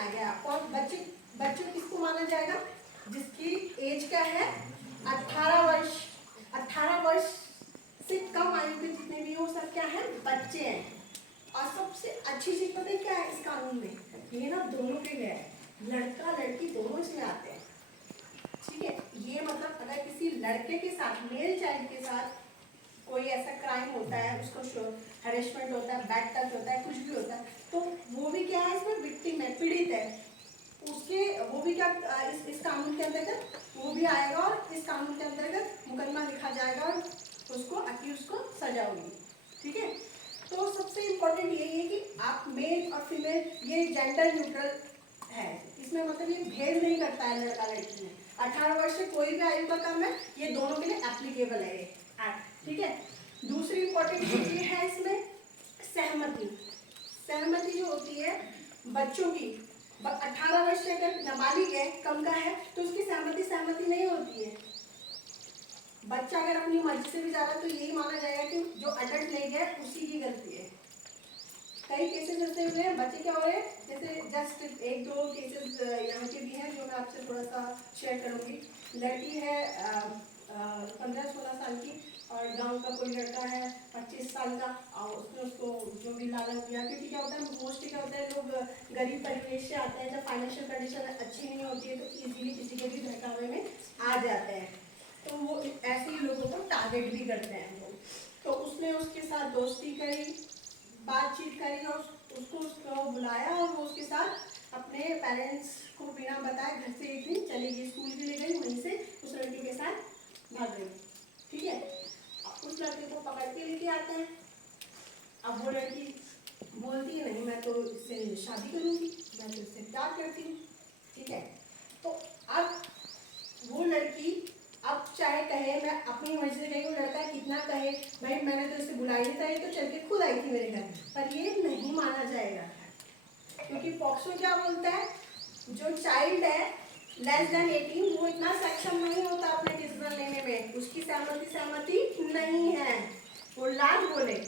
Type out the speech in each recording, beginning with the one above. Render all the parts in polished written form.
बनाया गया। कौन बच्चे किसको माना जाएगा? जिसकी एज क्या है 18 वर्ष। 18 वर्ष से कम आयु के जितने भी हो सब क्या है बच्चे हैं। और सबसे अच्छी चीज पता है क्या है इस कानून में? ये ना दोनों के लिए है, लड़का लड़की दोनों इसमें आते हैं। ठीक है, ये मतलब अगर किसी लड़के के साथ, मेल चाइल्ड के साथ कोई ऐसा क्राइम होता है, उसको हैरेसमेंट होता है, बैड टच होता है, कुछ भी होता है, तो वो भी क्या है इसमें विक्टिम है, पीड़ित है। उसके वो भी क्या इस कानून के अंतर्गत वो भी आएगा और इस कानून के अंतर्गत मुकदमा लिखा जाएगा और उसको अक्यूज को सजा होगी। ठीक है, तो सबसे इम्पोर्टेंट यही है कि आप मेल और फीमेल ये जेंडर न्यूट्रल है, इसमें मतलब ये भेद नहीं करता है लड़का लड़की में। 18 वर्ष से कोई भी आयु का कम है, ये दोनों के लिए एप्लीकेबल है ये एक्ट। ठीक है, दूसरी इंपॉर्टेंट चीज ये है इसमें सहमति। सहमति जो होती है बच्चों की, 18 वर्ष से अगर नाबालिग है, कम का है, तो उसकी सहमति नहीं होती है। बच्चा अगर अपनी मर्जी से भी जा रहा है तो यही माना जाएगा कि जो अडल्ट ले गया उसी की गलती है। कई केसेस ऐसे हुए हैं, बच्चे क्या हो रहे हैं, जैसे जस्ट एक दो केसेस यहाँ के भी हैं जो मैं आपसे थोड़ा सा शेयर करूँगी। लड़की है 15-16 साल की और गांव का कोई लड़का है 25 साल का, और उसने उसको जो भी लालच दिया, क्योंकि क्या होता है मोस्टली क्या होता है लोग गरीब परिवेश से आते हैं, जब फाइनेंशियल कंडीशन अच्छी नहीं होती है तो ईजिली किसी के भी बहकावे में आ जाते हैं, तो वो ऐसे ही लोगों को टारगेट भी करते हैं वो। तो उसने उसके साथ दोस्ती करी, बातचीत करी और उसको बुलाया और वो उसके साथ अपने पेरेंट्स को बिना बताए घर से एक दिन चली गई, स्कूल भी ले गई, वहीं से उस लड़के के साथ भाग गई। ठीक है, उस लड़के को पकड़ के लेके आते हैं। अब वो लड़की बोलती है नहीं मैं तो इससे शादी करूंगी, मैं तो इससे प्यार करती हूँ। ठीक है, तो अब वो लड़की अब चाहे कहे मैं अपनी मर्जी से गई, वो लड़का कितना कहे भाई मैंने तो इसे बुलाई नहीं था, ये तो चल के खुद आई थी मेरे घर, पर ये नहीं माना जाएगा, क्योंकि पॉक्सो क्या बोलता है, जो चाइल्ड है लेस देन 18 वो इतना सक्षम नहीं होता अपने डिसीजन लेने में, उसकी सहमति नहीं है, वो लाज बोले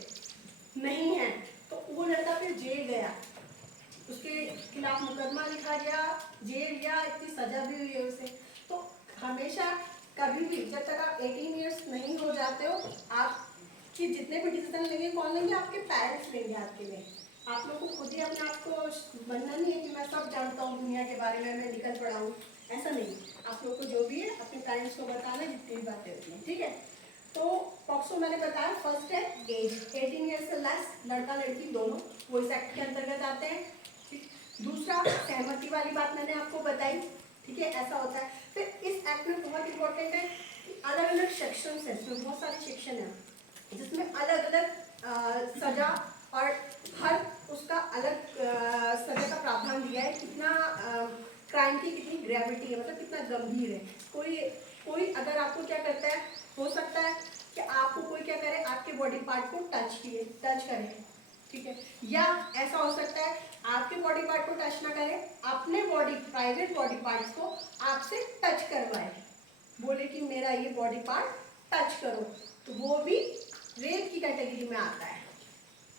नहीं है, तो वो लड़का फिर जेल गया, उसके खिलाफ मुकदमा लिखा गया, जेल गया, इतनी सजा भी हुई है उसे। तो हमेशा कभी भी जब तक आप 18 इयर्स नहीं हो जाते हो, आपकी जितने भी डिसीजन लेंगे कौन लेंगे? आपके पेरेंट्स लेंगे आपके लिए। आप लोग को खुद ही अपने आप को बनना नहीं है कि मैं सब जानता हूँ दुनिया के बारे में, मैं निकल पड़ा हूँ, ऐसा नहीं। आप लोग को जो भी है अपने पेरेंट्स को बताना जितनी भी बातें होती हैं। ठीक है, तो पॉक्सो मैंने बताया फर्स्ट है एज, 18 ईयर्स से लेस, लड़का लड़की दोनों वो इस एक्ट के अंतर्गत आते हैं। दूसरा सहमति वाली बात मैंने आपको बताई। ठीक है, ऐसा होता है। फिर इस एक्ट में बहुत इंपॉर्टेंट है कि अलग अलग सेक्शन है, इसमें बहुत सारे सेक्शन है जिसमें अलग अलग सजा और हर उसका अलग सजा का प्रावधान दिया है, कितना क्राइम की कितनी ग्रेविटी है, मतलब कितना गंभीर है। कोई अगर आपको क्या करता है, हो सकता है कि आपको कोई क्या करे, आपके बॉडी पार्ट को टच करे, ठीक है, या ऐसा हो सकता है आपके बॉडी पार्ट को टच ना करे, अपने प्राइवेट बॉडी पार्ट्स को आपसे टच करवाए, बोले कि मेरा ये बॉडी पार्ट टच करो, तो वो भी रेप की कैटेगरी में आता है।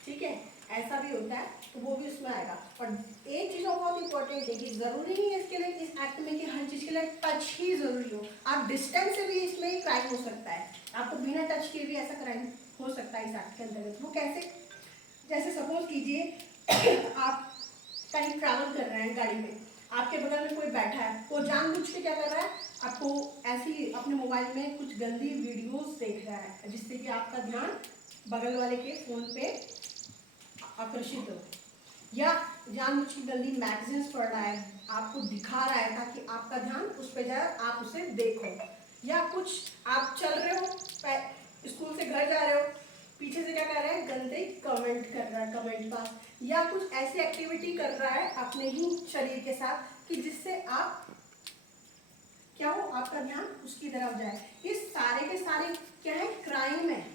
ठीक है, ऐसा भी होता है, तो वो भी उसमें आएगा। और एक चीज और बहुत इंपॉर्टेंट है कि जरूरी नहीं है इसके लिए इस एक्ट में कि हर चीज के लिए टच ही जरूरी हो, आप डिस्टेंस से भी इसमें क्राइम हो सकता है, आपको बिना टच किए भी ऐसा क्राइम हो सकता है इस एक्ट के अंतर्गत। वो कैसे? जैसे सपोज कीजिए आप कहीं ट्रैवल कर रहे हैं गाड़ी में, आपके बगल में कोई बैठा है, वो जानबूझ के क्या कर रहा है, आपको ऐसी अपने मोबाइल में कुछ गंदी वीडियोस देख रहा है जिससे कि आपका ध्यान बगल वाले के फोन पे आकर्षित हो, या जानबूझ के गंदी मैगजीन्स पढ़ रहा है, आपको दिखा रहा है ताकि आपका ध्यान उस पर जाए, आप उसे देखो, या कुछ आप चल रहे हो, स्कूल से घर जा रहे हो, पीछे से क्या कर रहा है, गंदे कमेंट कर रहा है कमेंट पास, या कुछ ऐसी एक्टिविटी कर रहा है अपने ही शरीर के साथ कि जिससे आप क्या हो, आपका ध्यान उसकी तरफ जाए। ये सारे के सारे क्या है, क्राइम है,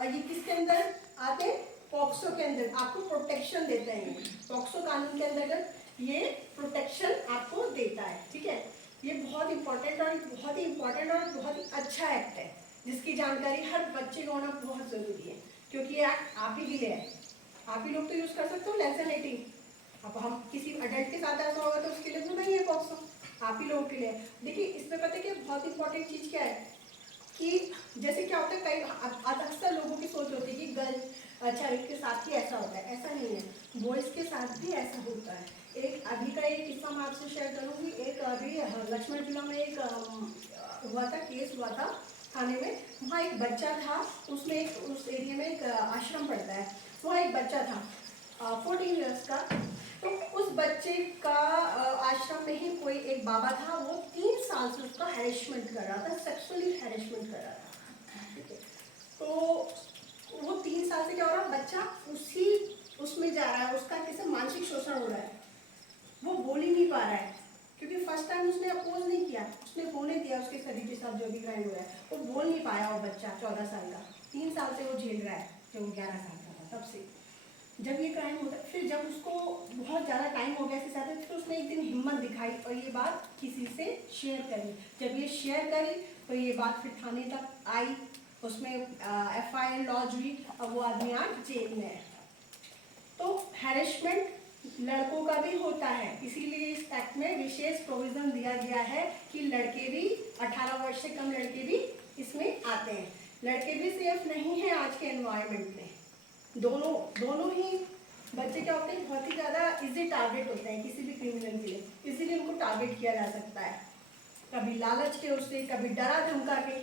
और ये किसके अंदर आते हैं? पॉक्सो के अंदर। आपको प्रोटेक्शन देते हैं, पॉक्सो कानून के अंतर्गत ये प्रोटेक्शन आपको देता है। ठीक है, ये बहुत इंपॉर्टेंट और बहुत ही अच्छा एक्ट है जिसकी जानकारी हर बच्चे को होना बहुत जरूरी है, क्योंकि ये एक्ट आप ही के लिए है, आप ही लोग तो यूज कर सकते हो लेस देन 18। अब हम किसी अडल्ट के साथ ऐसा होगा तो आप ही लोगों के लिए। देखिए इसमें पता है कि बहुत इंपॉर्टेंट चीज़ क्या है कि जैसे क्या होता है, कई अक्सर लोगों की सोच होती है कि गर्ल चाइल्ड के साथ ही ऐसा होता है, ऐसा नहीं है, बॉयज़ के साथ भी ऐसा होता है। एक अभी का एक किस्सा मैं आपसे शेयर करूँगी। एक अभी लक्ष्मण जिला में एक हुआ था, केस हुआ था थाने में। वहाँ एक बच्चा था, उसमें एक उस एरिया में एक आश्रम पड़ता है, वहाँ एक बच्चा था 14 ईयर्स का। तो उस बच्चे का आश्रम में ही कोई एक बाबा था, वो 3 साल से उसका हैरेसमेंट कर रहा था, सेक्सुअली हैरेसमेंट कर रहा था, ठीक है। तो वो 3 साल से क्या हो रहा है, बच्चा उसी उसमें जा रहा है, उसका कैसे मानसिक शोषण हो रहा है, वो बोल ही नहीं पा रहा है, क्योंकि फर्स्ट टाइम उसने अपोज नहीं किया, उसने होने दिया उसके शरीर के साथ जो भी क्राइम हुआ है, वो बोल नहीं पाया। वो बच्चा 14 साल का, 3 साल से वो झेल रहा है, जब वो 11 साल का था तब से जब ये क्राइम होता है। फिर जब उसको बहुत ज़्यादा टाइम हो गया इसके साथ, फिर उसने एक दिन हिम्मत दिखाई और ये बात किसी से शेयर करी। जब ये शेयर करी तो ये बात फिर थाने तक आई, उसमें FIR लॉन्च हुई और वो आदमी आज जेल में है। तो हैरेसमेंट लड़कों का भी होता है, इसीलिए इस एक्ट में विशेष प्रोविजन दिया गया है कि लड़के भी 18 वर्ष से कम लड़के भी इसमें आते हैं। लड़के भी सेफ नहीं है आज के एनवायरनमेंट में, दोनों ही बच्चे क्या होते हैं, बहुत ही ज़्यादा इजी टारगेट होते हैं किसी भी क्रिमिनल के लिए, इसीलिए उनको टारगेट किया जा सकता है, कभी लालच के उससे, कभी डरा धमका के।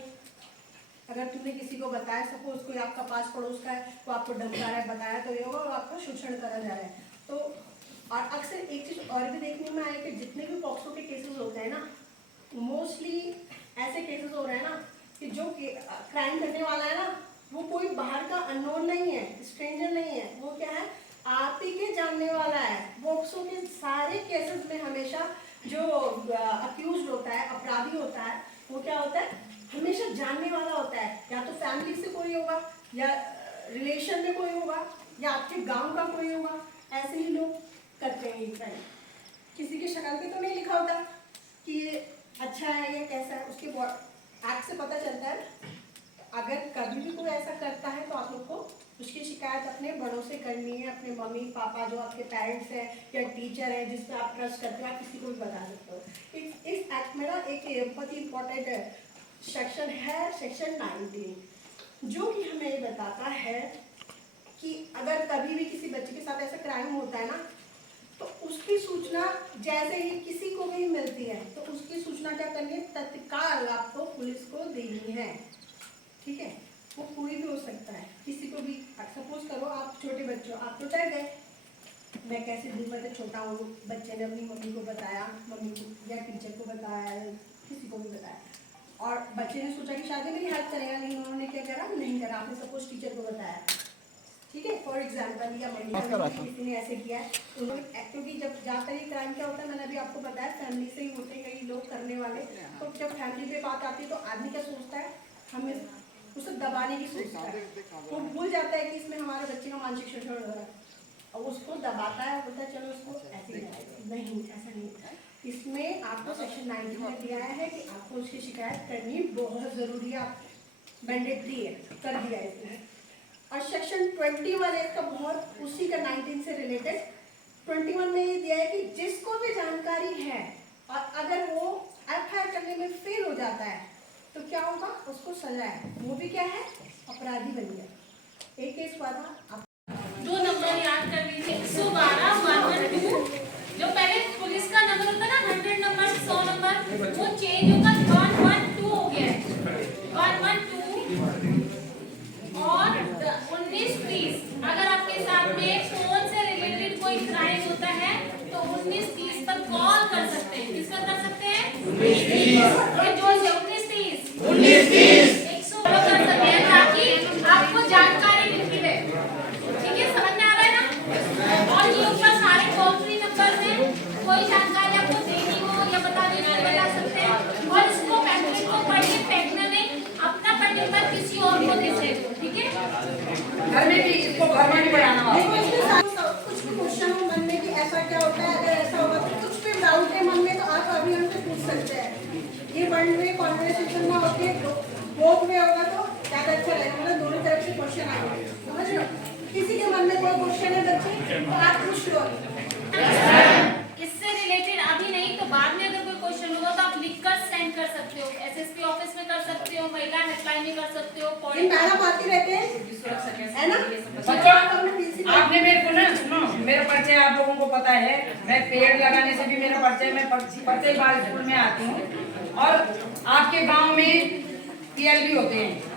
अगर तुमने किसी को बताया, सपोज कोई आपका पास पड़ोस का है, वो आपको धमका रहा है, बताया तो ये होगा, वो आपका शोषण करा जा रहा है। तो और अक्सर एक चीज़ और भी देखने में आया कि जितने भी पॉक्सो के केसेस होते हैं ना, मोस्टली ऐसे केसेस हो रहे हैं ना कि जो क्राइम करने वाला है ना, वो कोई बाहर का अननोन नहीं है, स्ट्रेंजर नहीं है, वो क्या है, आप ही के जानने वाला है। पॉक्सो के सारे केसेस में हमेशा जो अक्यूज होता है, अपराधी होता है, वो क्या होता है, हमेशा जानने वाला होता है, या तो फैमिली से कोई होगा, या रिलेशन में कोई होगा, या आपके गांव का कोई होगा। ऐसे ही लोग करते हैं ये क्राइम। किसी की शक्ल पे तो नहीं लिखा होता कि ये अच्छा है या कैसा है, उसके एक्ट से पता चलता है। अगर कभी भी कोई ऐसा करता है तो आप लोग को उसकी शिकायत अपने बड़ों से करनी है, अपने मम्मी पापा जो आपके पेरेंट्स हैं या टीचर है जिस पर आप ट्रस्ट करते हो, आप किसी को भी बता सकते हो। इस एक्ट में ना एक बहुत ही इम्पोर्टेंट सेक्शन है, सेक्शन 19, जो कि हमें ये बताता है कि अगर कभी भी किसी बच्चे के साथ ऐसा क्राइम होता है ना, तो उसकी सूचना जैसे ही किसी को भी मिलती है तो उसकी सूचना क्या करनी है, तत्काल आपको पुलिस को देनी है, ठीक है। वो कोई भी हो सकता है, किसी को भी। सपोज करो आप छोटे बच्चे हो, आप तो डर गए, मैं कैसे दूर में छोटा हूँ, बच्चे ने अपनी मम्मी को बताया, मम्मी को या टीचर को बताया, किसी को भी बताया, और बच्चे ने सोचा कि शायद मेरी हेल्प करेगा, नहीं, उन्होंने क्या करा, नहीं करा, आपने सपोज टीचर को बताया, ठीक है, फॉर एग्जाम्पल, या मम्मी किसी ने ऐसे किया है, उन्होंने, क्योंकि जब ज़्यादातर ये क्राइम क्या होता है, मैंने अभी आपको बताया, फैमिली से ही होते हैं कई लोग करने वाले। तो जब फैमिली पे बात आती है तो आदमी क्या सोचता है, हमें उसे दबाने की सोचता है, वो भूल जाता है कि इसमें हमारे बच्चे का मानसिक शोषण हो रहा है, और उसको दबाता है, बोलता है चलो उसको ऐसे ही नहीं, ऐसा नहीं। इसमें आपको सेक्शन 19 में दिया है कि आपको उसकी शिकायत करनी बहुत ज़रूरी है, मैंडेटरी है, कर दिया है इसने। और सेक्शन 21 है इसका, बहुत उसी का 19 से रिलेटेड। 21 में ये दिया है कि जिसको भी जानकारी है और अगर वो FIR करने में फेल हो जाता है तो क्या होगा, उसको सजा है, वो भी क्या है, अपराधी बन गया। एक केस हुआ था, 2 नंबर याद कर लीजिए, 112 112, जो पहले पुलिस का नंबर होता है ना 100 नंबर 100 नंबर, वो चेंज होकर 112 हो गया है, 112। और 1930, अगर आपके साथ में फोन से रिलेटेड कोई क्राइम होता है तो 1930 पर कॉल कर सकते हैं। किस पर कर सकते हैं, 1930 100 कर सकते हैं, ताकि आपको जानकारी मिलती है। ठीक है, समझ में आ रहा है ना। और ये ऊपर सारे टोल फ्री नंबर में कोई जानकारी आपको देनी हो या बतानी हो बता सकते हैं। और इसको पैम्पलेट को पढ़िए, फेंकना नहीं, अपना पढ़ने पर किसी और को दे सकते। ठीक है, घर में भी इसको घर में भी पढ़ाना है। कुछ भी क्वेश्चन हो मन में कि ऐसा क्या होता है, अगर ऐसा होगा तो कुछ भी डाउट है मन में तो आप अभी हमसे पूछ सकते हैं। ये वन वे कॉन्वर्सेशन में होती है, बोथ वे होगा तो ज़्यादा अच्छा रहेगा, मतलब दोनों तरफ से क्वेश्चन आएंगे, समझ लो। किसी के मन में कोई क्वेश्चन है बच्चे तो आप पूछ लो। इससे रिलेटेड अभी नहीं तो बाद में अगर कोई क्वेश्चन होगा लिखकर सेंड कर सकते हो, एसएसपी ऑफिस में कर सकते हो, महिला हेल्पलाइन में कर सकते हो। ये मैडम आती रहते हैं, है ना? बच्चों, आपने मेरे को ना सुनो, मेरा परिचय आप लोगों को पता है, मैं पेड़ लगाने से भी मेरा परिचय, मैं प्रत्येक बार स्कूल में आती हूँ और आपके गांव में पीएलबी होते हैं,